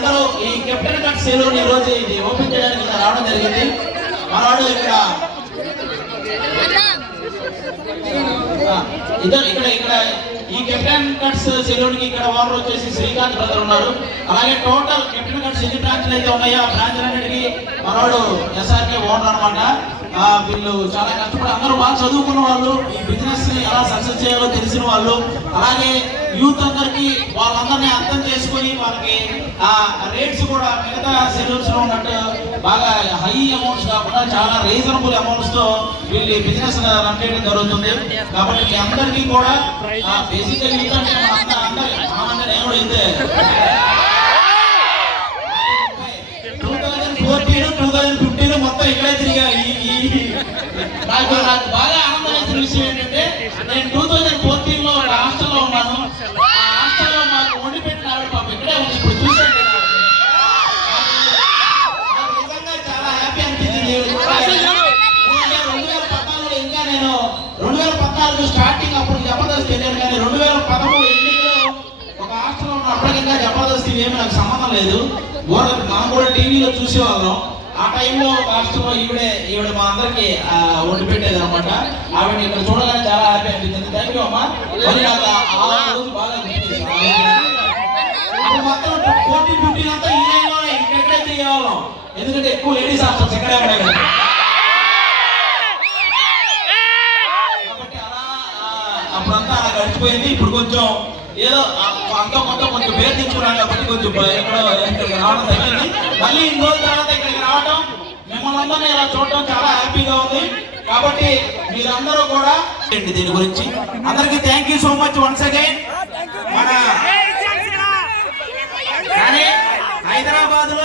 మీరందరూ ఈ captain cut salon ఈ రోజు ఇది ఓపెన్ చేయడానికి ఇక్కడ రావడం జరిగింది. మనవాడు ఇక్కడ ఇక్కడ ఈ కెప్టెన్ కట్స్ సెలూన్ కి ఇక్కడ ఓనర్ వచ్చేసి శ్రీకాంత్ బ్రదర్ ఉన్నారు. అలాగే టోటల్ కెప్టెన్ కట్స్ ఎన్ని బ్రాంచ్లు అయితే ఉన్నాయో ఆ బ్రాంచ్ అన్నిటికీ మనవాడు ఎస్ఆర్కే ఓనర్ అనమాట. వీళ్ళు చాలా కష్టపడి అందరూ బాగా చదువుకున్న వాళ్ళు, ఈ బిజినెస్ ని ఎలా సక్సెస్ చేయాలో తెలిసిన వాళ్ళు, అలాగే యూత్ అందరికి వాళ్ళందరినీ అర్థం చేసుకుని వాళ్ళకి ఆ రేట్స్ కూడా మిగతా సెలూన్స్ లో ఉన్నట్టు బాగా హై అమౌంట్స్ కాకుండా చాలా రీజనబుల్ అమౌంట్స్ తో వీళ్ళు బిజినెస్ రన్ చేయడం జరుగుతుంది. కాబట్టి మీ అందరికీ కూడా బేసిక్ గా యూత్ అంటే నేను కూడా అయితే 2014-2015 మొత్తం ఇక్కడే తిరిగా. నాకు బాగా ఆనందం వేసిన విషయం ఏంటంటే నేను 2014 లో ఒక హాస్టల్లో ఉన్నాను. ఆ హాస్టల్లో మాకు వండి పెట్టిన ఆవిడ పాప ఇక్కడే ఉంది. ఇప్పుడు చూసాను నిజంగా చాలా హ్యాపీ అనిపించింది. 2014 ఇంకా నేను 2014 స్టార్టింగ్ అప్పుడు జబర్దస్త్ వెళ్ళాను, కానీ 2013 ఎండింగ్ లో ఒక హాస్టల్లో ఉన్న అప్పటికి ఇంకా జబర్దస్త్ ఏమి నాకు సంబంధం లేదు. మనం కూడా టీవీలో చూసేవాళ్ళం. ఆ టైంలో హాస్టల్లో ఈవిడ మా అందరికి వండి పెట్టేది అనమాట. ఆవిడ ఇక్కడ చూడగానే చాలా హ్యాపీ అనిపించింది. థ్యాంక్ యూ అమ్మా. మళ్ళీ నాకు ఆ రోజు బాగా అప్పుడు మొత్తం 14-15 అంతా ఈ లైన్లోనే ఇంకెక్కడే చేయవాళ్ళం, ఎందుకంటే ఎక్కువ లేడీస్ హాస్టల్స్ ఎక్కడే ఉన్నాయి కదా. కాబట్టి అలా అప్పుడంతా అలా గడిచిపోయింది. ఇప్పుడు కొంచెం ఏదో అంత కొంచెం పేరు తెచ్చుకున్నాను కాబట్టి కొంచెం ఇక్కడికి రావడం తగ్గింది. మళ్ళీ ఇన్ని రోజుల తర్వాత ఇక్కడికి రావడం, మిమ్మల్ని అందరినీ ఇలా చూడటం చాలా హ్యాపీగా ఉంది. కాబట్టి మీరందరూ కూడా దీని గురించి అందరికీ thank you so much once again. మన హైదరాబాద్ లో